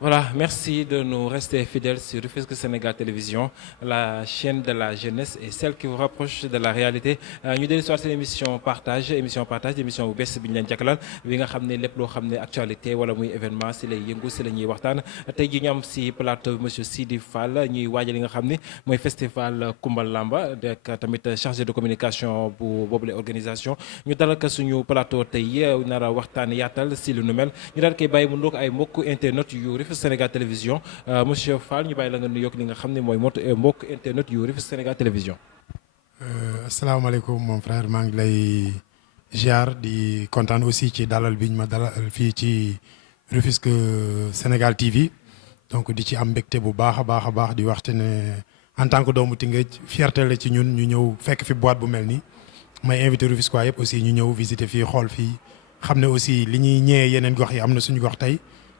Voilà, merci de nous rester fidèles sur Rufisque Sénégal Télévision, la chaîne de la jeunesse et celle qui vous rapproche de la réalité. ñu dellu si waat seen émission partage émission bu bees bi ñu leen jàkkalal bi nga xam ne lépp loo xam ne actualité wala muy événement si lay yëngu si la ñuy waxtaan tey ji ñu am si plateau bi monsieur Sidi Fall ñuy waajal li nga xam ne mooy festival Kumbal Lamba dek tamit chargé de communication bu boobule organisation ñu dalal ko suñu plateau tey nar a waxtaan yaatal si lu nu mel ñu daal koy bàyyi mu ndoog ay mbokku internet yu Sénégal Télévision monsieur Fall ñu bàyyi la nga nuyoog li nga xam ne mooy mbokk internet yu Rufisque Sénégal Télévision. asalaamaaleykum mon frère maa ngi lay ziar di kontaan aussi ci dalal bi ñu ma dalal fii ci Rufisque Sénégal TV donc di ci am mbégte bu baax a baax di waxte ne en tant que doomu Tëngéej fierté la ci ñun ñu ñëw fekk fi boîte bu mel nii may invité Rufisquois yëpp aussi ñu ñëw visiter fii xool fii xam ne aussi li ñuy ñëwee yeneen gox yi am na suñu gox tey.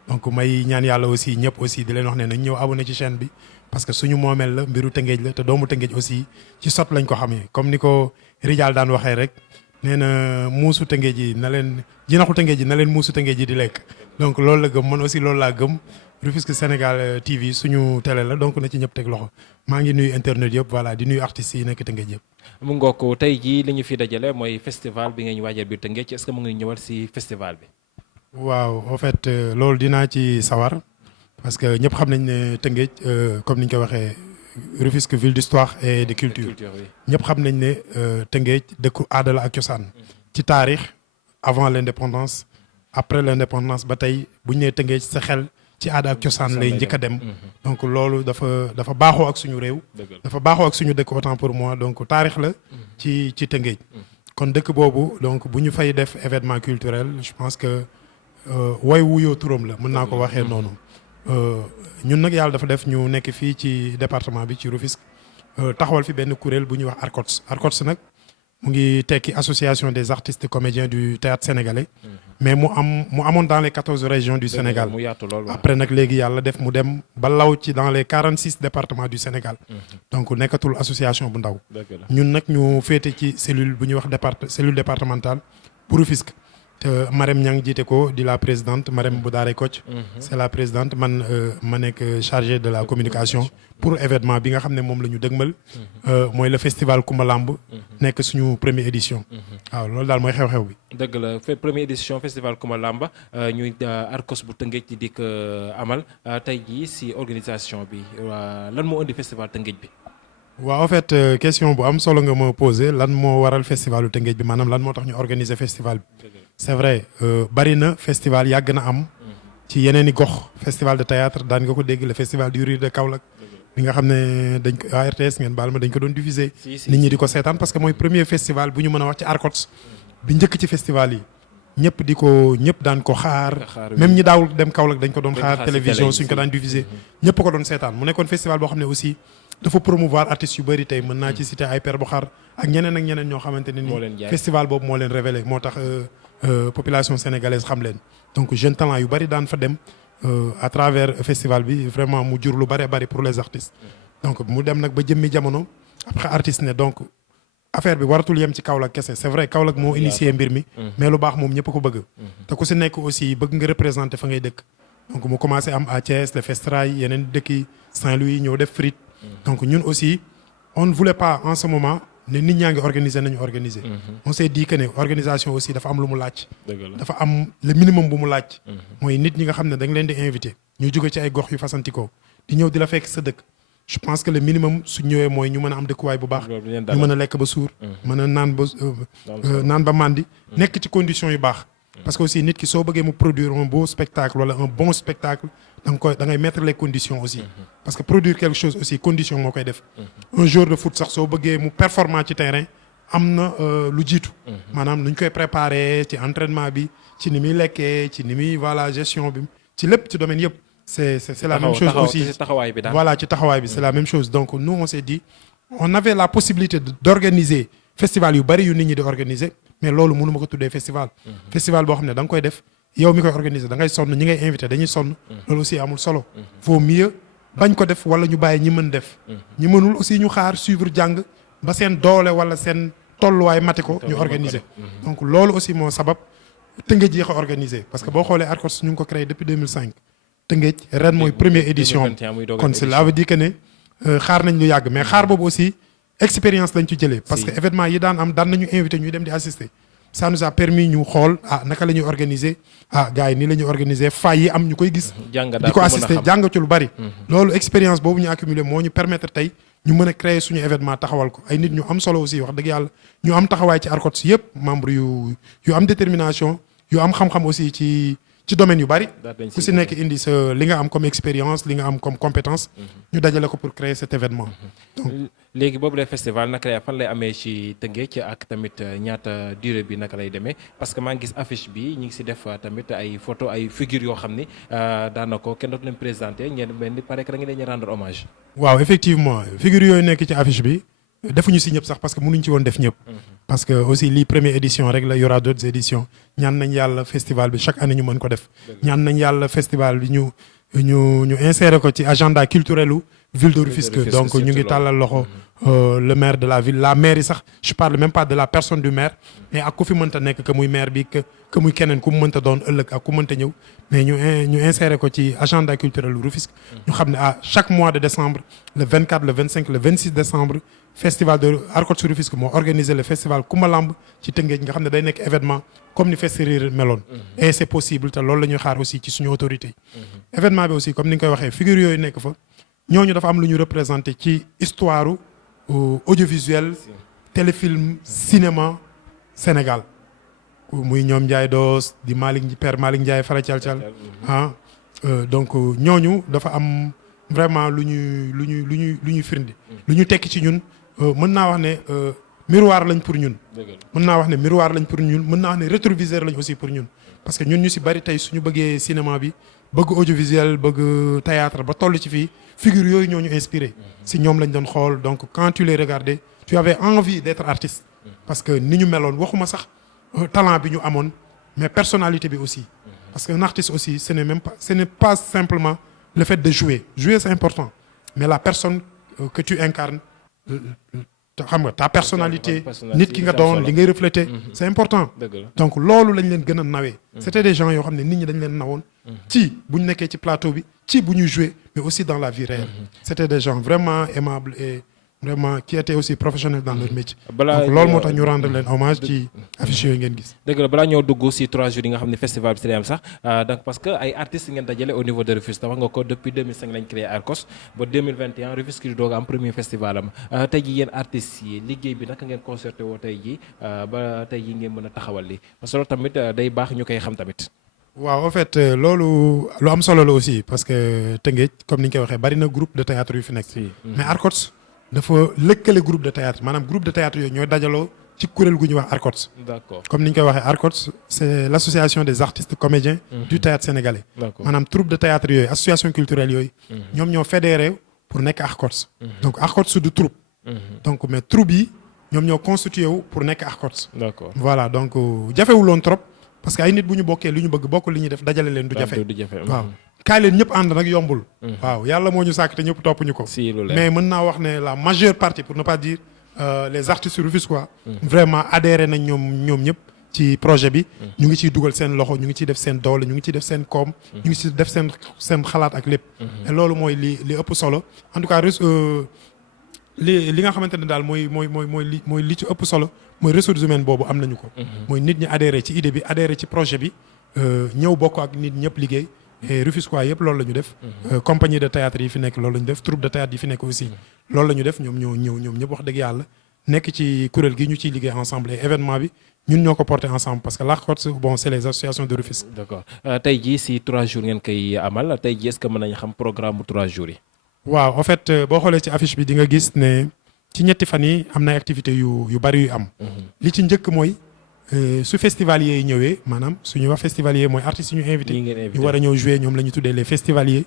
donc may ñaan yàlla aussi ñëpp aussi di leen wax ne nañ ñëw abonné ci chaîne bi parce que suñu moomeel la mbiru Tëngéej la te doomu Tëngéej aussi ci sot lañ ko xamee comme ni ko Rijal daan waxee rek nee na muusu Tëngéej yi na leen jinaxu Tëngéej yi na leen muusu Tëngéej yi di lekk donc loolu la gëm man aussi loolu laa gëm Rufisque Sénégal TV suñu télé la donc na ci ñëpp teg loxo maa ngi nuyu internet yëpp voilà di nuyu artistes yi nekk Tëngéej yëpp. mu ngoog tey jii li ñu fi dajale mooy festival bi ngeen waajal biir Tëngéej est-ce que mu ngi ñëwal si festival bi. waaw en fait loolu dinaa ci sawar parce que ñëpp xam nañ ne Tëngéej comme ni ñu ko waxee Rufisque ville d'histoire et de culture ñëpp xam nañ ne Tëngéej dëkku aada la ak cosaan ci taarix avant l'indépendance après l'indépendance ba tey bu ñu nee Tëngéej sa xel ci aada ak cosaan lay njëkk a dem donc loolu dafa baaxoo ak suñu réew dafa baaxoo ak suñu dëkk autant pour moi donc taarix la ci Tëngéej kon dëkk boobu donc bu ñu fay def événement culturel je pense que way wuyoo turam la mën naa ko waxee noonu ñun nag yàlla dafa def ñu nekk fii ci département bi ci Rufisque taxawal fi benn kuréel bu ñuy wax ARCOTS ARCOTS nag mu ngi tekki association des artistes comédiens du théâtre sénégalais mais mu amoon dans les 14 régions du Sénégal après nag léegi yàlla def mu dem ba law ci dans les 46 départements du Sénégal donc nekkatul association bu ndaw ñun nag ñu féete ci cellule bu ñuy wax cellule départementale bu Rufisque te Marème Niang jiite ko di la présidente Marème bu Daaray Kocc c'est la présidente man ma nekk chargé de la communication pour événement bi nga xam ne moom la ñu dëgmal mooy le festival Kumba Lamb nekk suñu première édition waaw loolu daal mooy xew-xew bi dëgg la première édition festival Kumba Lamb ñuy ARCOS bu Tëngéej di dikk amal tey jii si organisation bi lan moo indi festival Tëngéej bi waaw en fait question bu am solo nga ma posé lan moo waral festivalu Tëngéej bi maanaam lan moo tax ñu organiser festival bi c'est vrai bari na festival yàgg na am ci yeneen i gox festival de théâtre daan nga ko dégg le festival du Rire de Kaolack bi nga xam ne dañ ko RTS ngeen baal ma dañ ko doon diffuser nit ñi di ko seetaan parce que mooy premier festival bu ñu mën a wax ci ARCOTS bi njëkk ci festival yi ñëpp daan ko xaar même ñi daawul dem Kaolack dañ ko doon xaar télévision suñ ko daan diffuser ñëpp ko doon seetaan mu nekkoon festival boo xam ne aussi dafa promouvoir artistes yu bëri tey mën naa ci citer ay Père Bokhar ak ñeneen ñoo xamante ne ni festival boobu moo leen révélé moo tax population sénégalaise xam leen donc jeune talent yu bëri daan fa dem à travers festival bi vraiment mu jur lu bëri pour les artistes donc mu dem nag ba jëmmi jamono après artiste ne donc affaire bi waratul yem ci Kaolack kese c'est vrai Kaolack moo initié mbir mi mais lu baax moom ñëpp ko bëgg te ku si nekk aussi bëgg nga représenter fa ngay dëkk donc mu commencé am à Thiès le Festrail yeneen dëkk yi Saint-Louis ñëw def Frite donc ñun aussi on ne voulait pas en ce moment ne nit ñaa ngi organiser nañu organiser on s'est dit que ne organisation aussi dafa am lu mu laaj dafa am le minimum bu mu laaj mooy nit ñi nga xam ne da nga leen di invité ñu jóge ci ay gox yu fasantikoo di ñëw di la fekk sa dëkk je pense que le minimum su ñëwee mooy ñu mën a am dëkkuwaay bu baax ñu mën a lekk ba suur mën a naan ba màndi nekk ci conditions yu baax parce que aussi nit ki soo bëggee mu produire un beau spectacle wala un bon spectacle da ngay mettre les conditions aussi parce que produire quelque chose aussi condition moo koy def un joueur de foot sax soo bëggee mu performant ci terrain am na lu jiitu maanaam nu ñu koy préparer ci entraînement bi ci ni muy lekkee ci ni muy voilà gestion bi ci lépp ci domaine yëpp c'est la même chose aussi voilà ci taxawaay bi c'est la même chose donc nous on s'est dit on avait la possibilité d'organiser festival yu bari yu nit ñi di organiser mais loolu mënu ma ko tuddee festival boo xam ne da nga koy def yow mi koy organiser da ngay sonn ñi ngay invité dañuy sonn loolu aussi amul solo vaut mieux bañ ko def wala ñu bàyyi ñi mën def ñi mënul aussi ñu xaar suivre jàng ba seen doole wala seen tolluwaay mate ko ñu organiser donc loolu aussi moo sabab Tëngéej yi ko organiser parce que boo xoolee ARCOS ñu ngi ko créé depuis 2005 Tëngéej ren mooy première édition kon cela veut dire que ne xaar nañ lu yàgg mais xaar boobu aussi expérience lañ ci jëlee parce que événement yi daan am daan nañu invité ñuy dem di assister ça nous a permis ñu xool naka la ñuy organiser gars yi nii la ñuy organiser fay yi am ñu koy gis di ko assister jàng ci lu bari loolu expérience boobu ñu accumulé moo ñu permettre tey ñu mën a créer suñu événement taxawal ko ay nit ñu am solo aussi wax dëgg yàlla ñu am taxawaay ci ARCOTS yëpp membre yu am détermination yu am xam-xam aussi ci domaine yu bari ku si nekk indi sa li nga am comme expérience li nga am comme compétence ñu dajale ko pour créer cet événement donc léegi boobu lay festival naka lay fan lay amee ci Tëngéej ak tamit ñaata durée bi naka lay demee parce que maa ngi gis affiche bi ñu ngi si def tamit ay photo ay figures yoo xam ni daanaka kenn dootu leen présenté ngeen mel ni pare que da ngeen leen rendre hommage. waaw effectivement figures yooyu nekk ci affiche bi defuñu si ñëpp sax parce que mënuñ ci woon def ñëpp parce que aussi lii première édition rek la y aura d'autres éditions ñaan nañ yàlla festival bi chaque année ñu mën ko def ñaan nañ yàlla festival bi ñu insérer ko ci agenda culturel u ville de Rufisque donc ñu ngi tàllal loxo le maire de la ville la mairie sax je parle même pas de la personne du maire mais ak ku fi mënta nekk que muy maire bi que muy keneen ku mu mënta doon ëllëg ak ku mënta ñëw mais ñu insérer ko ci agenda culturel u Rufisque ñu xam ne chaque mois de décembre le 24 le 25 le 26 décembre festival de ARCOTS Rufisque moo organisé le festival Kumba Lamb ci Tëngéej nga xam ne day nekk événement comme ni Festi-Riir meloon et c'est possible te loolu la ñuy xaar aussi ci suñu autorité événement bi aussi comme ni nga koy waxee figure yooyu nekk fa ñooñu dafa am lu ñu représenté ci histoire audiovisuel téléfilm cinéma Sénégal muy ñoom Ndiaye Doos di père Malick Ndiaye Fara Thial Thial donc ñooñu dafa am vraiment lu ñuy firndi lu ñu tekki ci ñun mën naa wax ne miroir lañ pour ñun mën naa wax ne miroir lañ pour ñun mën naa wax ne rétroviseur lañ aussi pour ñun parce que ñun ñu si bari tey suñu bëggee cinéma bi bëgg audiovisuel bëgg théâtre ba toll ci fii figure yooyu ñoo ñu inspiré si ñoom lañ doon xool donc quand tu les regardais tu avais envie d'être artiste parce que ni ñu meloon waxuma sax talent bi ñu amoon mais personnalité bi aussi parce que un artiste aussi ce n'est pas simplement le fait de jouer c'est important mais la personne que tu incarnes xam nga ta personnalité nit ki nga doon li ngay refléter c'est important donc loolu lañ leen gën a nawee c'était des gens yoo xam ne nit ñi dañ leen nawoon ci bu ñu nekkee ci plateau bi ci bu ñuy jouer mais aussi dans la vie réelle c'était des gens vraiment aimables et vraiment qui étaient aussi professionnels dans leur métier donc loolu moo tax ñu rendre leen hommage ci affiche yooyu ngeen gis dëgg la balaa ñoo dugg si 3 jours yi nga xam ne festival bi si lay am sax donc parce que ay artistes ngeen dajale au niveau de Rufisque wax nga ko depuis 2005 lañ créé ARCOS ba 2021 Rufisque di doog am premier festival am tey ji yéen artistes yi liggéey bi naka ngeen concerté woo tey ji ba tey ji ngeen mën a taxawal li parce que loolu tamit day baax ñu koy xam tamit waaw en fait loolu lu am solo la aussi parce que Tëngéej comme ni ñu koy waxee bari na groupe de théâtre yu fi nekk mais ARCOS dafa lëkkale groupe de théâtre maanaam groupe de théâtre yooyu ñooy dajaloo ci kuréel gu ñuy wax ARCOS. D'accord. Comme ni ñu koy waxee ARCOS c'est l'association des artistes comédiens du théâtre sénégalais. Maanaam troupe de théâtre yooyu association culturelle yooyu ñoom ñoo fédéré pour nekk ARCOS. Donc ARCOS du troupe. Donc mais troupe yi ñoom ñoo constitué wu pour nekk ARCOS. D'accord. Voilà donc jafewuloon trop parce que ay nit bu ñu bokkee li ñu bëgg bokk li ñuy def dajale leen du jafe. waaw kaay leen ñëpp ànd nag yombul. waaw yàlla moo ñu sàkk te ñëpp topp ñu ko. mais mën naa wax ne la majeure partie pour ne pas dire les artistes rufisquois vraiment adhéré nañ ñoom ñëpp ci projet bi. ñu ngi ciy dugal seen loxo ñu ngi ciy def seen doole ñu ngi ciy def seen koom. ñu ngi ciy def seen xalaat ak lépp. et loolu mooy li ëpp solo en tout cas li nga xamante ne daal mooy li ci ëpp solo mooy ressources humaines boobu am nañu ko. mooy nit ñi adhéré ci idée bi adhéré ci projet bi ñëw bokk ak nit ñëpp liggéey. et Rufisquois yëpp loolu la ñu def. compagnie de théâtre yi fi nekk loolu la ñu def troupe de théâtre yi fi nekk aussi. loolu la ñu def ñoom ñoo ñëw ñoom ñëpp wax dëgg yàlla nekk ci kuréel gi ñu ciy liggéey ensemble et événement bi ñun ñoo ko porté ensemble parce que l'ARCOS bon c'est les associations de Rufisque. D'accord tey jii si 3 jours ngeen koy amal tey jii est-ce que mën nañu xam programme bu 3 jours yi. waaw en fait boo xoolee ci affiche bi di nga gis ne ci ñetti fan yi am na activité yu bari yu am. li ci njëkk mooy. su festivaliers yi ñëwee maanaam suñu wax festivalier mooy artistes yi ñu invité ñu war a ñëw jouer ñoom la ñu tuddee les festivaliers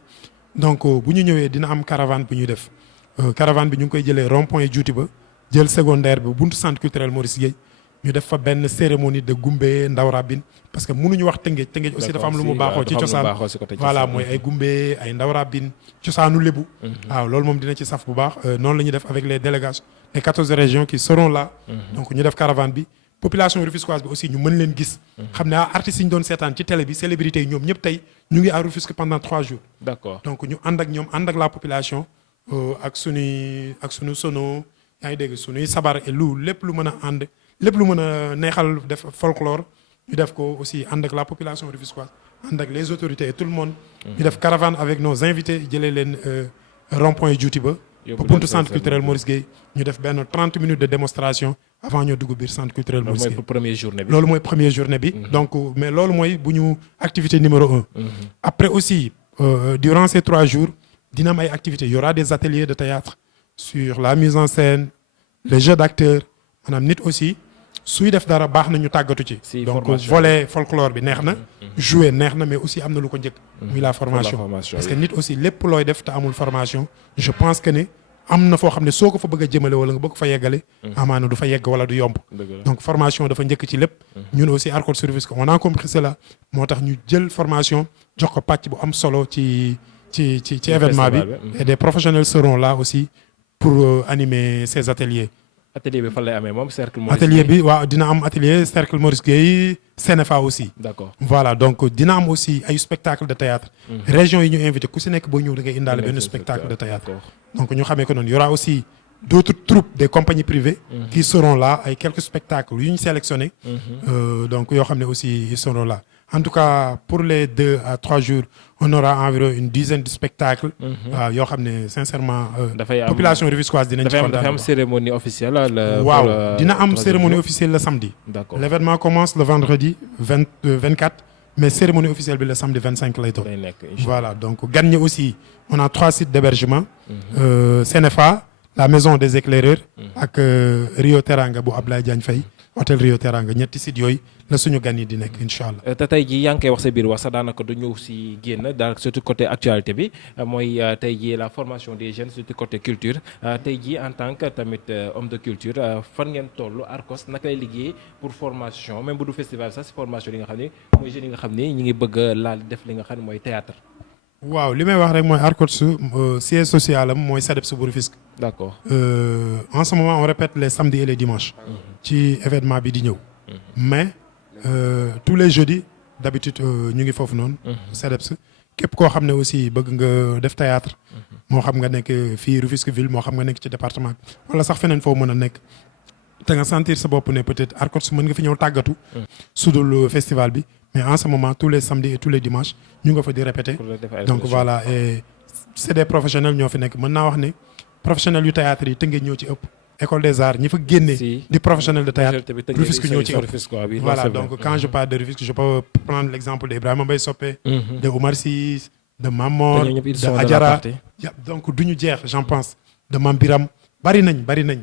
donc bu ñu ñëwee dina am caravane bu ñuy def caravane bi ñu ngi koy jëlee rond-point juuti ba jël secondaire bi buntu centre culturel Maurice Guèye ñu def fa benn cérémonie de gumbe ndaw rabin parce que mënuñu wax tëngeej aussi dafa am lu mu baaxoo ci cosaan voilà mooy ay gumbe ay ndaw rabin cosaanu lébu waaw loolu moom dina ci saf bu baax noonu la ñuy def avec les délégations des 14 régions qui seront là donc ñu def caravane bi population rufisquoise bi aussi ñu mën leen gis. xam ne artistes yi ñu doon seetaan ci télé bi célébrités yi ñoom ñëpp tey ñu ngi à Rufisque pendant 3 jours. d'accord donc ñu ànd ak ñoom ànd ak la population ak sunu sono yaa ngi dégg sunuy sabar et lépp lu mën a ànd lépp lu mën a neexal def folklore ñu def ko aussi ànd ak la population rufisquoise ànd ak les autorités et tout le monde. ñu def caravane avec nos invités jëlee leen rond-point juuti ba. ba buntu centre culturel Maurice Guèye ñu def benn 30 minutes de démonstration avant ñoo dugg biir centre culturel Maurice Guèye. loolu mooy première journée bi. donc mais loolu mooy bu ñu activité numéro 1. après aussi durant ces 3 jours dina am ay activités y aura des ateliers de théâtre sur la mise en scène les jeux d'acteurs maanaam nit aussi suy def dara baax na ñu tàggatu ci. donc volet folklore bi neex na. jouer neex na mais aussi am na lu ko njëkk. muy la formation parce que nit aussi lépp looy def te amul formation. je pense que ne am na foo xam ne soo ko fa bëgg a jëmale wala nga bëgg fa yeggale. amaana du fa yegg wala du yomb. donc formation dafa njëkk ci lépp. ñun aussi Arcos Service on a compris cela moo tax ñu jël formation jox ko pàcc bu am solo ci événement bi. et des professionnels seront là aussi pour animer ces ateliers. atelier bi fan lay amee moom cercle Maurice Guèye atelier bi waaw dina am atelier cercle Maurice Guèye Sénéfa aussi. d'accord voilà donc dina am aussi ay spectacle de théâtre région yi ñu invité ku si nekk boo ñëw da ngay indaale benn spectacle de théâtre donc ñu xamee ko noonu y aura aussi d'autres troupes des compagnies privées qui seront là ay quelques spectacles yu ñu sélectionné donc yoo xam ne aussi ils seront là en tout cas pour les 2 à 3 jours on aura environ une dizaine de spectacles. waaw yoo xam ne sincèrement. population rufisquoise dinañ ci kontaan. dafay am cérémonie officielle. waaw dina am cérémonie officielle le samedi. d'accord l'événement commence le vendredi 24 mais cérémonie officielle bi le samedi 25 lay doon. voilà donc gan ñi aussi on a 3 sites d'hébergement. Sénéfa la maison des éclaireurs. ak Rio Teranga bu Ablaye Diagne Faye hôtel Rio Teranga ñetti sites yooyu. la suñu gan yi di nekk incha allah. te tey jii yaa ngi koy wax sa biir wax sax daanaka du ñëw si génn daal surtout côté actualité bi mooy tey jii la formation des jeunes surtout côté culture tey jii en tant que tamit homme de culture fan ngeen toll Arcos naka lay liggéey pour formation même bu du festival sax si formation yi nga xam ne mooy jeunes yi nga xam ne ñi ngi bëgg a laal def li nga xam ne mooy théâtre. waaw li may wax rek mooy Arcos siège social am mooy SADEPS bu Rufisque. d'accord en ce moment on répète les samedis et les dimanches. ci événement bi di ñëw. mais tous les jeudis d'habitude ñu ngi foofu noonu. SADEPS képp koo xam ne aussi bëgg nga def théâtre moo xam nga nekk fii Rufisque ville moo xam nga nekk ci département bi wala sax feneen foo mën a nekk te nga sentir sa bopp ne peut-être Arcos mën nga fi ñëw tàggatu. sudul festival bi mais en ce moment tous les samedis et tous les dimanches ñu nga fa di répéter. donc voilà et c'est des professionnels ñoo fi nekk mën naa wax ne professionnels yu théâtre yi Tëngéej ñoo ci ëpp. École des arts ñi fa génne di professionnels de théâtre Rufisque ñoo ci ëpp voilà donc quand je parle de Rufisque je peux prendre l'exemple de Ibrahima Mbaye Sopé de Oumar Sy de Mamor de Adjara donc duñu jeex j'en pense de Mam Biram bari nañ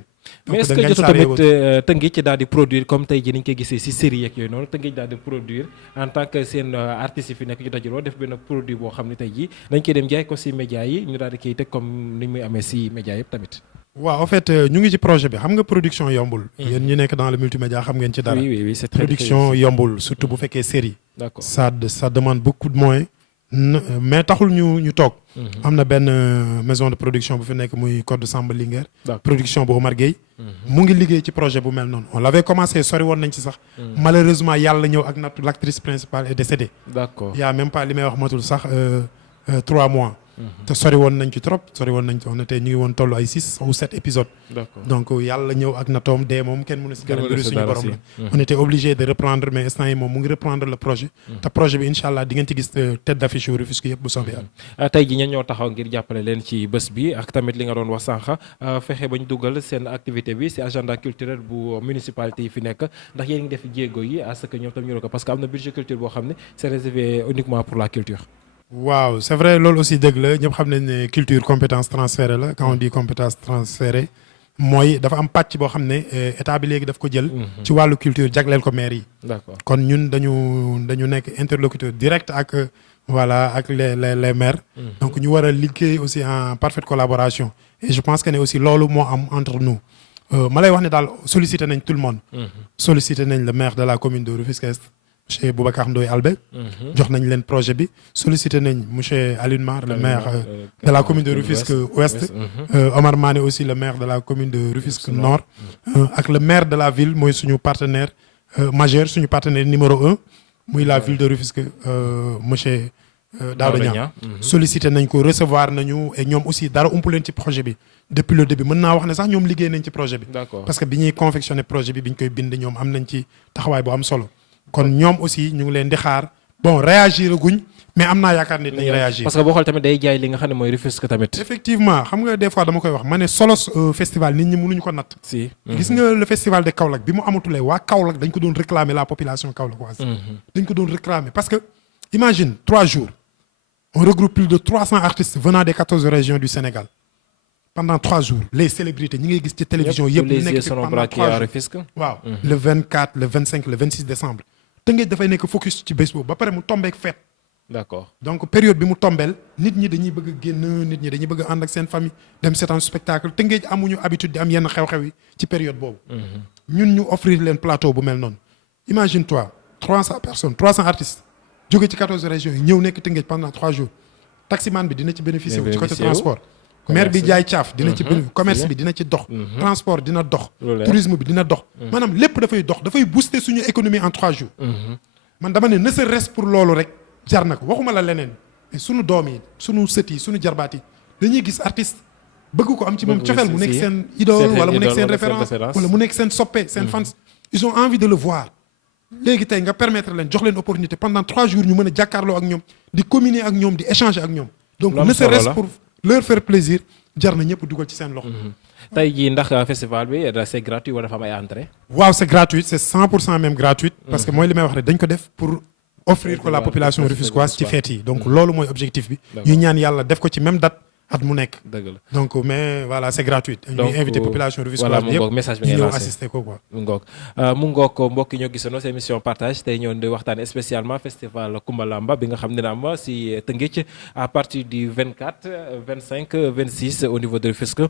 mais est-ce que jotu tamit Tëngéej ci daal di produire comme tey jii ni ñu koy gisee si série yeeg yooyu noonu Tëngéej daal di produire en tant que seen artistes yi fi nekk ñu dajaloo def benn produit boo xam ne tey jii dañ koy dem jaay ko si médias yi ñu daal di koy teg comme ni muy amee si médias yëpp tamit. waaw en fait ñu ngi ci projet bi xam nga production yombul. yéen ñu nekk dans le multimédia xam ngeen ci dara. oui c'est très production yombul surtout bu fekkee série. d'accord ça demande beaucoup de moyens. mais taxul ñu toog. am na benn maison de production bu fi nekk muy Code Samba Linguère. production bu Omar Gueye. mu ngi liggéey ci projet bu mel noonu on l'avait commencé sori woon nañ ci sax. malheureusement yàlla ñëw ak nattu l'actrice principale est décédée. d'accord y a même pas li may wax matul sax 3 mois. te sori woon nañ ci trop on était ñu ngi woon tollu ay 6 ou 7 épisodes. D'accord. donc yàlla ñëw ak natoom dee moom kenn mënu si dara mbiru suñu borom la. on était obligé de reprendre mais instant yi moom mu ngi reprendre le projet. te projet bi incha allah di ngeen ci gis tête d'affiche yu Rufisque yëpp bu soobee yàlla. tey jii ñan ñoo taxaw ngir jàppale leen ci bés bi ak tamit li nga doon wax sànq fexe bañ dugal seen activité bi ci agenda culturel bu municipalité yi fi nekk ndax yéen ngi def jéego yi à ce que ñoom tam ñu ko parce que am na budget culture boo xam ne c'est réservé uniquement pour la culture. waaw c'est vrai loolu aussi dëgg la ñëpp xam nañ ne culture compétence transférée la quand on dit compétence transférée mooy dafa am pàcc boo xam ne état bi léegi daf ko jël. ci wàllu culture jagleel ko maire yi. D'accord. kon ñun dañu nekk interlocuteur direct ak ak les maires. donc ñu war a liggéey aussi en parfaite collaboration et je pense que ne aussi loolu moo am entre nous ma lay wax ne daal sollicité nañ tout le monde. sollicité nañ le maire de la commune de Rufisque Est. monsieur Boubacar Ndoye Albé jox nañ leen projet bi sollicité nañ monsieur Alioune Mar le maire de la commune de Rufisque Ouest Omar Mané aussi le maire de la commune de Rufisque Nord ak le maire de la ville mooy suñu partenaire majeur suñu partenaire numéro 1 muy la ville de Rufisque monsieur Daouda Niang sollicité nañ ko recevoir nañu et ñoom aussi dara umpu leen ci projet bi depuis le début mën naa wax ne sax ñoom liggéey nañ ci projet bi. D'accord. parce que bi ñuy confectionner projet bi ñu koy bind ñoom am nañ ci taxawaay bu am solo kon ñoom aussi ñu ngi leen di xaar bon réagir guñ mais am naa yaakaar ne dinañ réagir. parce que boo xool tamit day jaay li nga xam ne mooy Rufisque tamit. effectivement xam nga des fois dama koy wax ma ne solos festival nit ñi mënuñu ko natt. si. gis nga le festival de Kaolack bi mu amatulee waa Kaolack dañ ko doon réclamer la population kaolackoise. dañ ko doon réclamer parce que imagine 3 jours on regroupe plus de 300 artistes venant des 14 régions du Sénégal pendant 3 jours les célébrités ñi ngay gis ci télévision yëpp ñu nekk ci pendant 3 jours waaw le 24 le 25 le 26 décembre Tëngéej dafay nekk focus ci bés boobu ba pare mu tombeek fête. D'accord. donc période bi mu tombeel nit ñi dañuy bëgg a génn nit ñi dañuy bëgg a ànd ak seen famille dem seetaan spectacle Tëngéej amuñu habitude di am yenn xew-xew yi ci période boobu. ñun ñu offrir leen plateau bu mel noonu. imagine toi 300 personnes 300 artistes jóge ci 14 régions yi ñëw nekk Tëngéej pendant 3 jours taximan bi dina ci bénéficier wu ci côté transport. maire bi jaay caaf dina ci bénéficier commerce bi dina ci dox. transport dina dox. tourisme bi dina dox. maanaam lépp dafay dox dafay booster suñu économie en 3 jours. man dama ne ne serait-ce pour loolu rek. jar na ko waxuma la leneen mais sunu doom yi sunu sët yi sunu jarbaat yi dañuy gis artiste bëgg ko am ci moom cofeel mu nekk seen idole wala mu nekk seen référence wala mu nekk seen soppe seen fans ils ont envie de le voir léegi tey nga permettre leen jox leen opportunité pendant 3 jours ñu mën a jàkkaarloo ak ñoom di communier ak ñoom di échanger ak ñoom donc ne serait-ce pour leur faire plaisir jar na ñëpp dugal ci seen loxo. tey jii ndax festival bi c'est gratuit wala dafa am ay entrée. waaw c'est gratuit c'est 100% même gratuit parce que mooy li may wax rek dañ ko def pour offrir ko la population rufisquoise ci fête yi donc loolu mooy objectif bi ñu ñaan yàlla def ko ci même date at mu nekk. dëgg la donc mais voilà c'est gratuit. ñuy invité population rufisquoise bi yëpp message bi ñu ngay ñëw lancé assister ko quoi. mu ngoog mbokk yi ñoo gisandoo seen émission partage tey ñoo di waxtaane spécialement festival Koumbalamba bi nga xam ne naam si Tëngéej à partir du 24 25 26 au niveau de Rufisque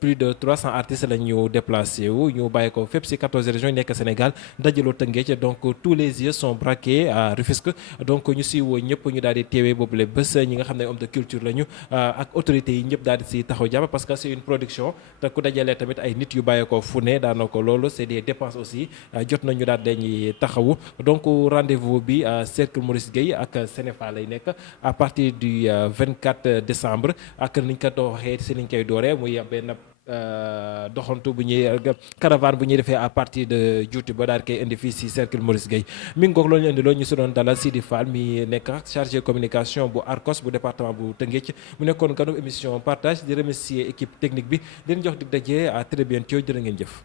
plus de 300 artistes la ñu déplacé wu ñu bàyyi ko fépp si 14 régions yi nekk Sénégal dajaloo Tëngéej donc tous les yeux sont braqués à Rufisque donc ñu si woo ñëpp ñu daal di teewee boobule bés ñi nga xam ne homme de culture lañu ak autorités yi ñëpp daal di si taxaw jàpp parce que c'est une production te ku dajalee tamit ay nit yu bàyyeekoo fu ne daanaka loolu c'est des dépenses aussi jot nañu daal dañuy taxawu donc rendez-vous bi Cercle Maurice Gueye ak Sénéfa lay nekk à partir du 24 décembre ak niñ ko doxee si niñ koy dooree muy benn doxantu bu ñuy caravane bu ñuy defee à partir de Djouti ba daal koy indi fii si Cercle Maurice Gueye mi ngoog loolu ñu indi loolu ñu si doon dalal Sidi Fall mi nekk chargé communication bu ARCOS bu département bu Tëngéej mu nekkoon ganu émission partage di remercier équipe technique bi di leen jox dig daje à très bientôt jërë ngeen jëf